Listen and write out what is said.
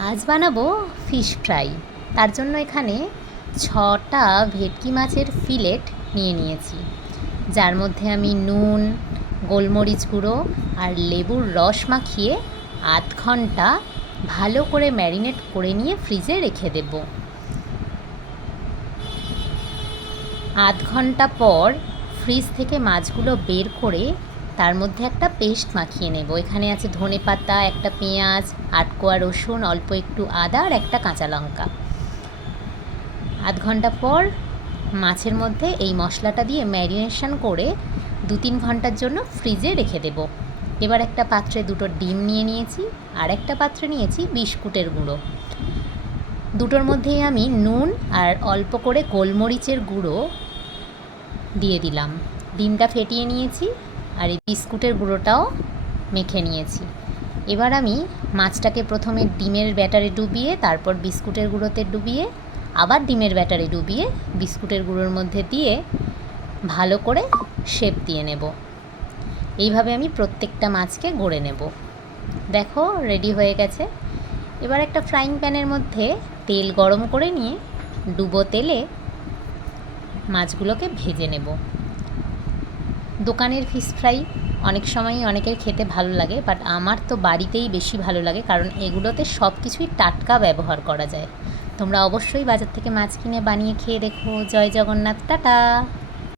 আজ বানাবো fish fry. তার জন্য এখানে 6টা ভেটকি মাছের ফিলেট নিয়ে নিয়েছি, যার মধ্যে আমি নুন, গোলমরিচ গুঁড়ো আর লেবুর রস মাখিয়ে আধ ঘন্টা ভালো করে ম্যারিনেট করে নিয়ে ফ্রিজে রেখে দেব। আধ ঘন্টা পর ফ্রিজ থেকে মাছগুলো বের করে তার মধ্যে একটা পেস্ট মাখিয়ে নেব। এখানে আছে ধনেপাতা, একটা পেঁয়াজ, 8 কোয়া রসুন, অল্প একটু আদা আর একটা কাঁচা লঙ্কা। আধ ঘন্টা পর মাছের মধ্যে এই মশলাটা দিয়ে ম্যারিনেশন করে 2-3 ঘন্টার জন্য ফ্রিজে রেখে দেব। এবার একটা পাত্রে 2টো ডিম নিয়ে নিয়েছি, আর একটা পাত্রে নিয়েছি বিস্কুটের গুঁড়ো। দুটোর মধ্যেই আমি নুন আর অল্প করে গোলমরিচের গুঁড়ো দিয়ে দিলাম। ডিমটা ফেটিয়ে নিয়েছি আর এই বিস্কুটের গুঁড়োটাও মেখে নিয়েছি। এবার আমি মাছটাকে প্রথমে ডিমের ব্যাটারে ডুবিয়ে, তারপর বিস্কুটের গুঁড়োতে ডুবিয়ে, আবার ডিমের ব্যাটারে ডুবিয়ে বিস্কুটের গুঁড়োর মধ্যে দিয়ে ভালো করে শেপ দিয়ে নেব। এইভাবে আমি প্রত্যেকটা মাছকে গড়ে নেব। দেখো রেডি হয়ে গেছে। এবার একটা ফ্রাইং প্যানের মধ্যে তেল গরম করে নিয়ে ডুবো তেলে মাছগুলোকে ভেজে নেব। দোকানের ফিশ ফ্রাই অনেক সময়ই অনেকের খেতে ভালো লাগে, বাট আমার তো বাড়িতেই বেশি ভালো লাগে, কারণ এগুলোতে সব কিছুই টাটকা ব্যবহার করা যায়। তোমরা অবশ্যই বাজার থেকে মাছ কিনে বানিয়ে খেয়ে দেখো। জয় জগন্নাথ, টাটা।